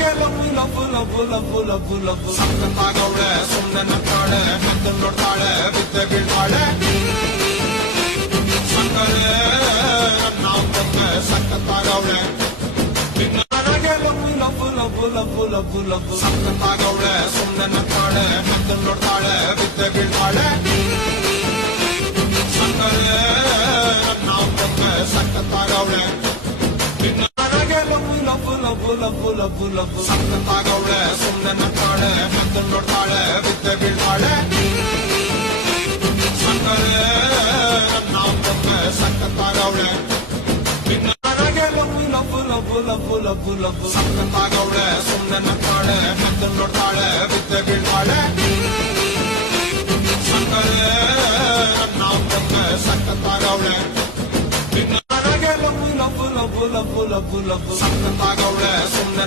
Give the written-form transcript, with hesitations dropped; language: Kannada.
ನನಗೆ ಲವ್ ಸಕ್ಕತ್ತಾಗವ್ಳೆ ಸುಮ್ನೆ ನಗ್ತಾಳೆ ಹೆದ್ದು ನೋಡ್ತಾಳೆ ಬಿದ್ದೆ ಬೀಳ್ತಾಳೆ ಸಕ್ಕರೆ ನಾವು ಕೊಟ್ಟೆ ಸಕ್ಕತ್ತಾಗವ್ಳೆ ನನಗೆ ಲವ್ ಸಕ್ಕತ್ತಾಗವ್ಳೆ ಸುಮ್ನೆ ನಗ್ತಾಳೆ ಹೆದ್ದು ನೋಡ್ತಾಳೆ ಬಿದ್ದೆ ಬೀಳ್ತಾಳೆ ಸಕ್ಕರೆ ನಾವು ಕೊಟ್ಟೆ ಸಕ್ಕತ್ತಾಗವ್ಳೆ ನನಗೆ ಲವ್ ಸಕ್ಕತ್ತಾಗವ್ಳೆ ಸುಮ್ನೆ ನಗ್ತಾಳೆ ಹೆದ್ದು ನೋಡ್ತಾಳೆ ಬಿದ್ದೆ ಬೀಳ್ತಾಳೆ ಸಕ್ಕರೆ ನಾವು ಕೊಟ್ಟೆ ಸಕ್ಕತ್ತಾಗವ್ಳೆ ನನಗೆ ಲವ್ ಸಕ್ಕತ್ತಾಗವ್ಳೆ ಸುಮ್ನೆ ನಗ್ತಾಳೆ ಹೆದ್ದು ನೋಡ್ತಾಳೆ ಬಿದ್ದೆ ಬೀಳ್ತಾಳೆ ಸಕ್ಕರೆ ನಾವು ಕೊಟ್ಟೆ ಸಕ್ಕತ್ತಾಗವ್ಳೆ ನನಗೆ ಲವ್ ಸಕ್ಕತ್ತಾಗವ್ಳೆ ಸುಮ್ನೆ